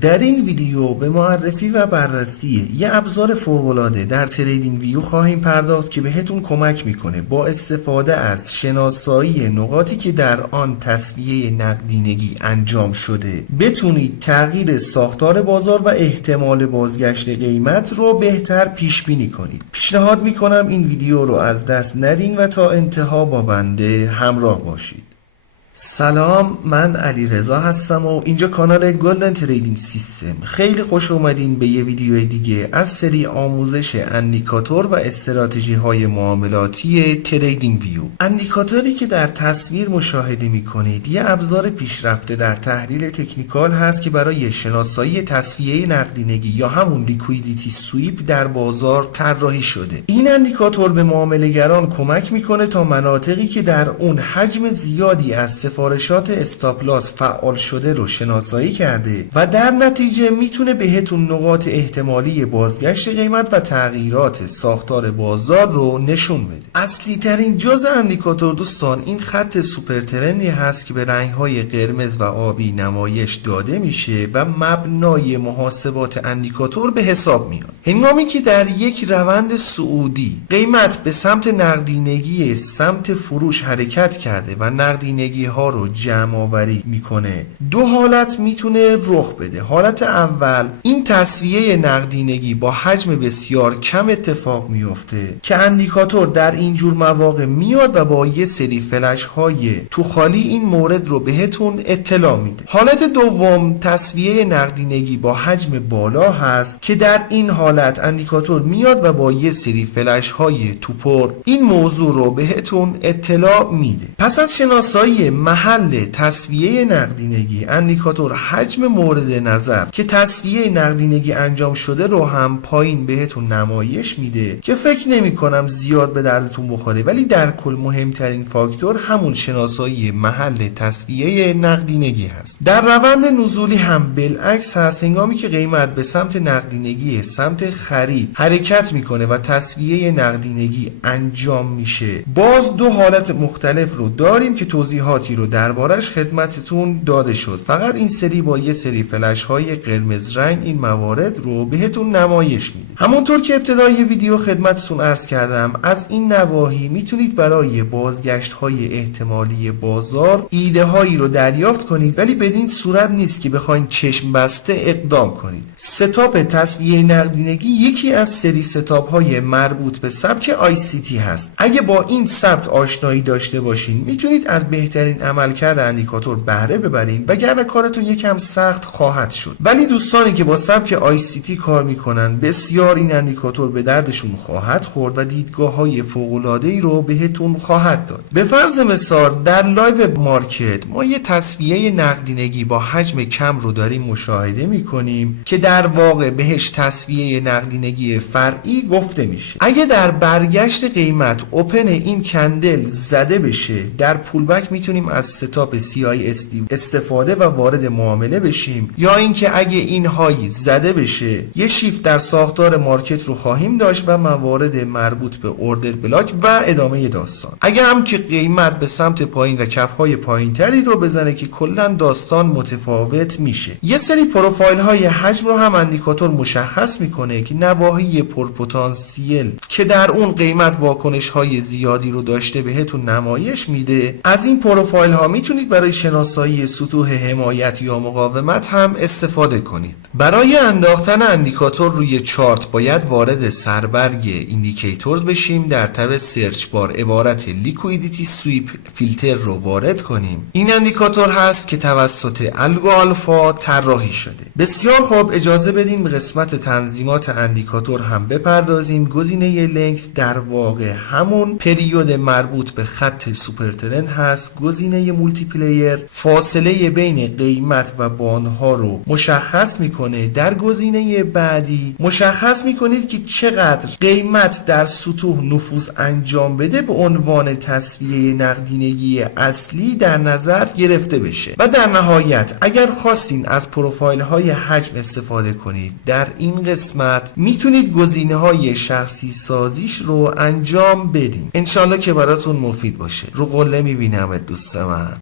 در این ویدیو به معرفی و بررسی یه ابزار فوق‌العاده در تریدینگ ویو خواهیم پرداخت که بهتون کمک میکنه با استفاده از شناسایی نقاطی که در آن تسویه نقدینگی انجام شده بتونید تغییر ساختار بازار و احتمال بازگشت قیمت رو بهتر پیش بینی کنید. پیشنهاد میکنم این ویدیو رو از دست ندین و تا انتها با بنده همراه باشید. سلام، من علیرضا هستم و اینجا کانال گلدن تریدینگ سیستم. خیلی خوش اومدین به یه ویدیو دیگه از سری آموزش اندیکاتور و استراتژی های معاملاتی تریدینگ ویو. اندیکاتوری که در تصویر مشاهده میکنید یه ابزار پیشرفته در تحلیل تکنیکال هست که برای شناسایی تسویه نقدینگی یا همون لیکویدیتی سویپ در بازار طراحی شده. این اندیکاتور به معامله‌گران کمک میکنه تا مناطقی که در اون حجم زیادی از سفارشات استاپ لاس فعال شده رو شناسایی کرده و در نتیجه میتونه بهتون نقاط احتمالی بازگشت قیمت و تغییرات ساختار بازار رو نشون بده. اصلی ترین جزء اندیکاتور دوستان این خط سوپر ترندی هست که به رنگ‌های قرمز و آبی نمایش داده میشه و مبنای محاسبات اندیکاتور به حساب میاد. هنگامی که در یک روند صعودی قیمت به سمت نقدینگی سمت فروش حرکت کرده و نقدینگی ها رو جمع آوری میکنه، دو حالت میتونه رخ بده. حالت اول این تسویه نقدینگی با حجم بسیار کم اتفاق میفته که اندیکاتور در اینجور مواقع میاد و با یه سری فلش های تو خالی این مورد رو بهتون اطلاع میده. حالت دوم تسویه نقدینگی با حجم بالا هست که در این حالت اندیکاتور میاد و با یه سری فلش های توپر این موضوع رو بهتون اطلاع میده. پس از شناسایی محل تسویه نقدینگی، اندیکاتور حجم مورد نظر که تسویه نقدینگی انجام شده رو هم پایین بهتون نمایش میده که فکر نمی کنم زیاد به دردتون بخوره، ولی در کل مهمترین فاکتور همون شناسایی محل تسویه نقدینگی هست. در روند نزولی هم بالعکس هست. هنگامی که قیمت به سمت نقدینگی سمت خرید حرکت میکنه و تسویه نقدینگی انجام میشه، باز دو حالت مختلف رو داریم که توضیحاتی رو دربارش خدمتتون داده شد. فقط این سری با یه سری فلش های قرمز رنگ این موارد رو بهتون نمایش میده. همونطور که ابتدای ویدیو خدمتتون عرض کردم، از این نواحی میتونید برای بازگشت های احتمالی بازار ایده هایی رو دریافت کنید، ولی بدین صورت نیست که بخواید چشم بسته اقدام کنید. ستاپ تسویه نقدینگی یکی از سری ستاپ های مربوط به سبک ICT هست. اگه با این سبک آشنایی داشته باشین میتونید از بهترین عملکرد اندیکاتور بهره ببرین، وگرنه کارتون یکم سخت خواهد شد. ولی دوستانی که با سبک ICT کار میکنن بسیار این اندیکاتور به دردشون خواهد خورد و دیدگاه‌های فوق‌العاده‌ای رو بهتون خواهد داد. به فرض مثال در لایو مارکت ما یه تسویه نقدینگی با حجم کم رو داریم مشاهده میکنیم که در واقع بهش تسویه نقدینگی فرعی گفته میشه. اگه در برگشت قیمت اوپن این کندل زده بشه، در پولبک میتونیم از ستاپ CISD استفاده و وارد معامله بشیم، یا اینکه اگه این های زده بشه یه شیفت در ساختار مارکت رو خواهیم داشت و موارد مربوط به اوردر بلاک و ادامه داستان. اگه هم که قیمت به سمت پایین و کفهای پایینتری رو بزنه که کلا داستان متفاوت میشه. یه سری پروفایل های حجم رو هم اندیکاتور مشخص میکنه که نواحی پرپتانسیل که در اون قیمت واکنش های زیادی رو داشته بهتون نمایش میده. از این پروفایل ها میتونید برای شناسایی سطوح حمایت یا مقاومت هم استفاده کنید. برای انداختن اندیکاتور روی چارت باید وارد سربرگ ایندیکیتورز بشیم. در تب سرچ بار عبارت لیکویدیتی سویپ فیلتر رو وارد کنیم. این اندیکاتور هست که توسط الگو آلفا طراحی شده. بسیار خوب، اجازه بدیم به قسمت تنظیمات اندیکاتور هم بپردازیم. گزینه لنگ در واقع همون پریود مربوط به خط سوپر ترند هست. گزینه مولتی پلیر فاصله بین قیمت و باندها رو مشخص میکنه. در گزینه بعدی مشخص میکنید که چقدر قیمت در سطوح نفوذ انجام بده به عنوان تسویه نقدینگی اصلی در نظر گرفته بشه. و در نهایت اگر خواستین از پروفایل های حجم استفاده کنید، در این قسمت میتونید گزینه های شخصی سازیش رو انجام بدین. انشالله که براتون مفید باشه. رو قله میبینم دوست من.